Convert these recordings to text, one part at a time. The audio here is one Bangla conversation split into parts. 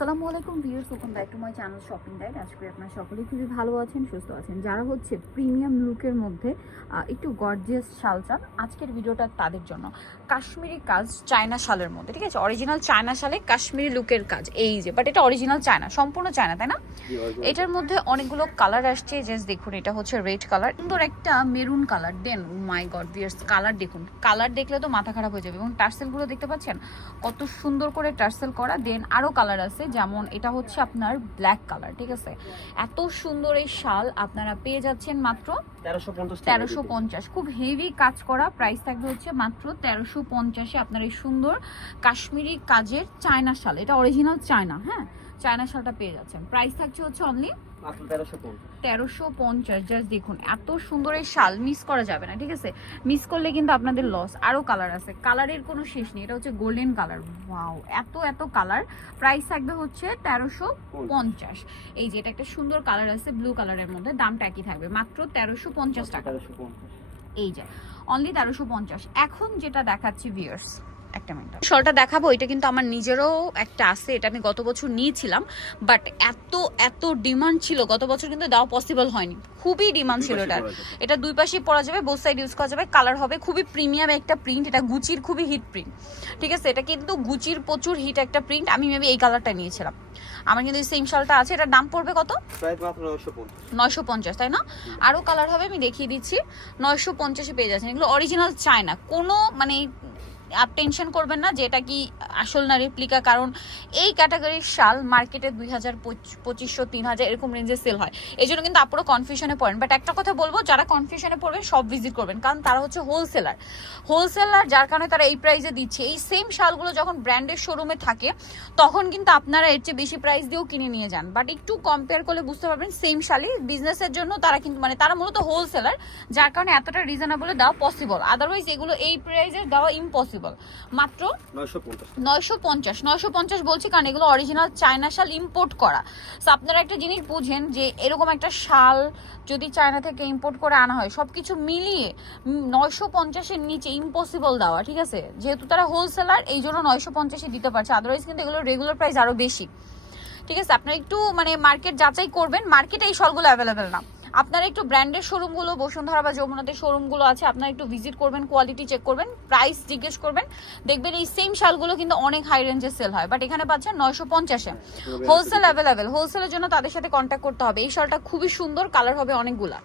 আসসালামু আলাইকুম viewers, welcome back to my channel shopping guide. আজকে করি আপনারা সকলেই খুবই ভালো আছেন, সুস্থ আছেন। যারা হচ্ছে প্রিমিয়াম লুকের মধ্যে একটু গর্জিয়াস শাল চান, আজকের ভিডিওটা তাদের জন্য। কাশ্মীরি কাজ চায়না শালের মধ্যে, ঠিক আছে? অরিজিনাল চায়না শালে কাশ্মীরি লুকের কাজ, এই যে বাট এটা অরিজিনাল চায়না, সম্পূর্ণ চায়না, তাই না? এটার মধ্যে অনেকগুলো কালার আসছে জাস্ট দেখুন, এটা হচ্ছে রেড কালার সুন্দর একটা maroon colour then my God viewers colour দেখুন। কালার দেখলে তো মাথা খারাপ হয়ে যাবে, এবং টার্সেলগুলো দেখতে পাচ্ছেন? কত সুন্দর করে টার্সেল করা দেন আরও কালার আছে যেমন এটা হচ্ছে আপনার ব্ল্যাক কালার ঠিক আছে? এত সুন্দর এই শাল আপনারা পেয়ে যাচ্ছেন মাত্র তেরোশো পঞ্চাশ তেরোশো পঞ্চাশ। খুব হেভি কাজ করা প্রাইস থাকবে হচ্ছে মাত্র তেরোশো পঞ্চাশে আপনার এই সুন্দর কাশ্মীরি কাজের চায়না শাল। এটা অরিজিনাল চায়না হ্যাঁ? চায়না শালটা পেয়ে যাচ্ছেন। প্রাইস থাকছে হচ্ছে অনলি তেরোশো পঞ্চাশ জাস্ট দেখুন এত সুন্দর এই শাল মিস করা যাবে না ঠিক আছে? মিস করলে কিন্তু আপনাদের লস আরও কালার আছে। কালারের কোনো শেষ নেই এটা হচ্ছে গোল্ডেন কালার ওয়াও এত এত কালার প্রাইস থাকবে হচ্ছে তেরোশো পঞ্চাশ। এই যে এটা একটা সুন্দর কালার আছে ব্লু কালারের মধ্যে দামটা একই থাকবে মাত্র তেরোশো পঞ্চাশ টাকা। এই যে অনলি তেরোশো পঞ্চাশ। এখন যেটা দেখাচ্ছি ভিউয়ার্স একটা মিনিট। শলটা দেখাবো এটা কিন্তু আমার নিজেরও একটা আছে এটা আমি গত বছর নিয়েছিলাম বাট এত এত ডিমান্ড ছিল গত বছর কিন্তু দেওয়া পসিবল হয়নি। খুবই ডিমান্ড ছিল এটার। এটা দুই পাশেই পরা যাবে বোথ সাইড ইউজ করা যাবে কালার হবে খুবই প্রিমিয়াম একটা প্রিন্ট এটা গুচির খুবই হিট প্রিন্ট ঠিক আছে এটা কিন্তু গুচির প্রচুর হিট একটা প্রিন্ট আমি মেবি এই কালারটা নিয়েছিলাম। আমার কিন্তু এই সেম শালটা আছে এটার দাম পড়বে কত? নয়শো পঞ্চাশ। তাই না? আরও কালার হবে আমি দেখিয়ে দিচ্ছি। নয়শো পঞ্চাশে পেয়ে যাচ্ছেন। এগুলো অরিজিনাল চায়না কোনো মানে আপ টেনশন করবেন না যে এটা কি আসল না রেপ্লিকা কারণ এই ক্যাটাগরির শাল মার্কেটে দুই হাজার পঁচিশশো, তিন হাজার এরকম রেঞ্জে সেল হয়। এই জন্য কিন্তু আপনারা কনফিউশনে পড়েন। বাট একটা কথা বলব, যারা কনফিউশনে পড়বেন সব ভিজিট করবেন। কারণ তারা হচ্ছে হোলসেলার হোলসেলার যার কারণে তারা এই প্রাইসে দিচ্ছে। এই সেম শালগুলো যখন ব্র্যান্ডের শোরুমে থাকে, তখন কিন্তু আপনারা এর চেয়ে বেশি প্রাইস দিয়েও কিনে নিয়ে যান। বাট একটু কম্পেয়ার করলে বুঝতে পারবেন সেম শালই বিজনেসের জন্য তারা কিন্তু মানে তারা মূলত হোলসেলার যার কারণে এতটা রিজনেবলে দেওয়া পসিবল আদারওয়াইজ এগুলো এই প্রাইসে দেওয়া ইম্পসিবল মাত্র নয়শো পঞ্চাশ। নয়শো পঞ্চাশ বলছি কারণ এগুলো অরিজিনাল চায়না শাল ইম্পোর্ট করা। আপনারা একটা জিনিস বুঝেন যে এরকম একটা শাল যদি চায়না থেকে ইম্পোর্ট করে আনা হয় সব কিছু মিলিয়ে নয়শো পঞ্চাশের নিচে ইম্পসিবল দেওয়া ঠিক আছে? যেহেতু তারা হোলসেলার এই জন্য নয়শো পঞ্চাশে দিতে পারছে। আদারওয়াইজ কিন্তু এগুলো রেগুলার প্রাইস আরও বেশি। ঠিক আছে? আপনারা একটু মানে মার্কেট যাচাই করবেন মার্কেটে এই শালগুলো অ্যাভেলেবেল না। আপনারা একটু ব্র্যান্ডের শোরুমগুলো বসুন্ধরা বা যমুনাতে শোরুমগুলো আছে আপনারা একটু ভিজিট করবেন কোয়ালিটি চেক করবেন প্রাইস জিজ্ঞেস করবেন। দেখবেন এই সেম শালগুলো কিন্তু অনেক হাই রেঞ্জে সেল হয় বাট এখানে পাচ্ছেন নয়শো পঞ্চাশে হোলসেল অ্যাভেলেবেল হোলসেলের জন্য তাদের সাথে কন্ট্যাক্ট করতে হবে। এই শালটা খুবই সুন্দর কালার হবে অনেকগুলা।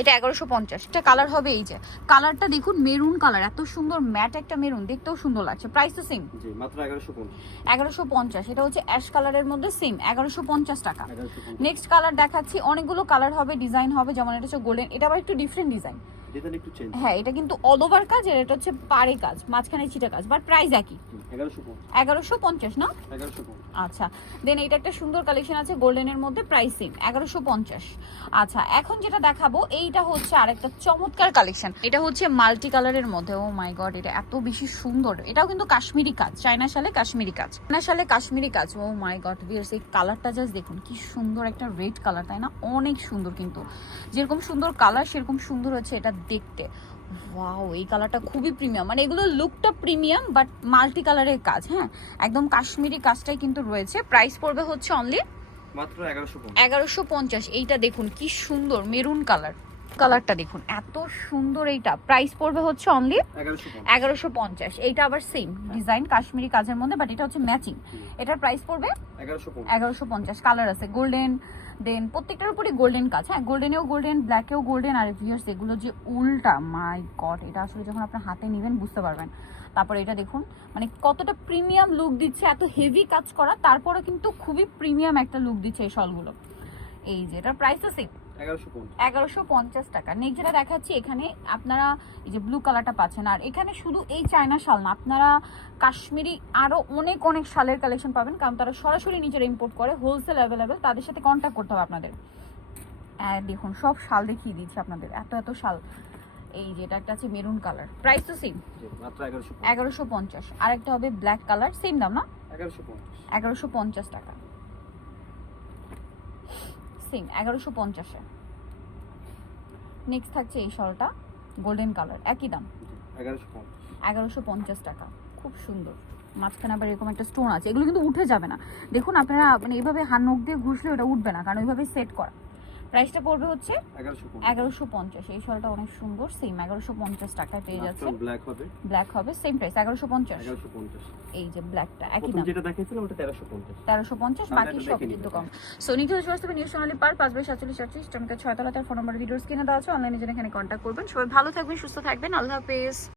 এটা এগারোশো পঞ্চাশ এটা কালার হবে এই যে। কালারটা দেখুন মেরুন কালার এত সুন্দর ম্যাট একটা মেরুন দেখতেও সুন্দর লাগছে। প্রাইস তো সেম এগারোশো পঞ্চাশ। এটা হচ্ছে অ্যাশ কালারের মধ্যে সেম এগারোশো পঞ্চাশ টাকা। নেক্সট কালার দেখাচ্ছি অনেকগুলো কালার হবে ডিজাইন হবে যেমন এটা হচ্ছে গোল্ডেন এটা আবার একটু ডিফারেন্ট ডিজাইন ডিজাইন একটু চেঞ্জ হ্যাঁ এটা কিন্তু অল ওভার কাজ আর এটা হচ্ছে পাড়ে কাজ মাঝখানে চিটা কাজ বাট প্রাইস একই। এগারোশো পঞ্চাশ। এগারোশো পঞ্চাশ না? এগারোশো পঞ্চাশ। আচ্ছা দেন এটা একটা সুন্দর কালেকশন আছে গোল্ডেনের মধ্যে প্রাইস সেম এগারোশো পঞ্চাশ। আচ্ছা এখন যেটা দেখাবো এইটা হচ্ছে আরেকটা চমৎকার কালেকশন এটা হচ্ছে মাল্টি কালারের মধ্যে ও মাই গড এটা এত বেশি সুন্দর। এটাও কিন্তু কাশ্মীরি কাজ চায়না সালে কাশ্মীরি কাজ। চায়না সালে কাশ্মীরি কাজ ও মাই গড ভিয়ার্স এই কালারটা জাস্ট দেখুন কি সুন্দর একটা রেড কালার তাই না? অনেক সুন্দর কিন্তু। যেরকম সুন্দর কালার সেরকম সুন্দর হচ্ছে এটা দেখতে। ওয়াও এই কালারটা খুবই প্রিমিয়াম মানে এগুলো লুকটা প্রিমিয়াম বাট মাল্টি কালারের কাজ হ্যাঁ? একদম কাশ্মীরি কাজটাই কিন্তু রয়েছে। প্রাইস পড়বে হচ্ছে অনলি মাত্র এগারোশো পঞ্চাশ। এগারোশো পঞ্চাশ। এইটা দেখুন কি সুন্দর মেরুন কালার কালারটা দেখুন এত সুন্দর এইটা। প্রাইস পড়বে হচ্ছে অনলি এগারোশো পঞ্চাশ। এইটা আবার সেম ডিজাইন কাশ্মীরি কাজের মধ্যে বাট এটা হচ্ছে ম্যাচিং এটার প্রাইস পড়বে এগারোশো পঞ্চাশ। কালার আছে গোল্ডেন দেন প্রত্যেকটার উপরই গোল্ডেন কাজ। হ্যাঁ গোল্ডেনেও গোল্ডেন ব্ল্যাকেও গোল্ডেন আর ভিউয়ার্স এগুলো যে উল্টা মাই গড এটা আসলে যখন আপনার হাতে নেবেন বুঝতে পারবেন। তারপরে এটা দেখুন মানে কতটা প্রিমিয়াম লুক দিচ্ছে এত হেভি কাজ করা তারপরে কিন্তু খুবই প্রিমিয়াম একটা লুক দিচ্ছে এই শলগুলো এই যে এটার প্রাইস তো সেম এগারোশো পঞ্চাশ। টাকা। নেক্সট যেটা দেখাচ্ছি এখানে আপনারা এই যে ব্লু কালারটা পাচ্ছেন। আর এখানে শুধু এই চায়না শাল না আপনারা কাশ্মীরি আরও অনেক অনেক শালের কালেকশন পাবেন কারণ তারা সরাসরি নিজেরা ইম্পোর্ট করে হোলসেল অ্যাভেলেবেল তাদের সাথে কন্ট্যাক্ট করতে হবে আপনাদের। হ্যাঁ দেখুন সব শাল দেখিয়ে দিচ্ছি আপনাদের। এত এত শাল। এই যে এটা একটা আছে মেরুন কালার প্রাইস তো সেম এগারোশো পঞ্চাশ। আর একটা হবে ব্ল্যাক কালার সেম দাম না? এগারোশো পঞ্চাশ টাকা। সেম এগারোশো পঞ্চাশে। নেক্সট থাকছে এই শলটা গোল্ডেন কালার একই দাম। এগারোশো পঞ্চাশ। টাকা খুব সুন্দর। মাঝখানে আবার এরকম একটা স্টোন আছে এগুলো কিন্তু উঠে যাবে না। দেখুন আপনারা মানে এইভাবে হাত নখ দিয়ে ঘুষলে ওটা উঠবে না কারণ ওইভাবে সেট করা। প্রাইসটা পড়বে হচ্ছে এগারোশো পঞ্চাশ। এই শালটা অনেক সুন্দর সেম এগারোশো পঞ্চাশ টাকায় পেয়ে যাচ্ছে ব্ল্যাক হবে। ব্ল্যাক হবে সেম প্রাইস এগারোশো পঞ্চাশ। এই যে ব্ল্যাকটা একই দাম। যেটা দেখিয়েছিলাম ওটা তেরোশো পঞ্চাশ। তেরোশো পঞ্চাশ বাকি সব কিন্তু কম। সো নিতে হচ্ছে বাস্তবে নিউজ সোনালি পার পাঁচ বাই সাতচল্লিশ আটত্রিশ টনকা ছয়তলা তার ফোন নাম্বার ভিডিওস কিনে দেওয়া আছে। অনলাইনে জন্য এখানে কন্ট্যাক্ট করবেন। সবাই ভালো থাকবেন সুস্থ থাকবেন। আল্লাহ হাফেজ।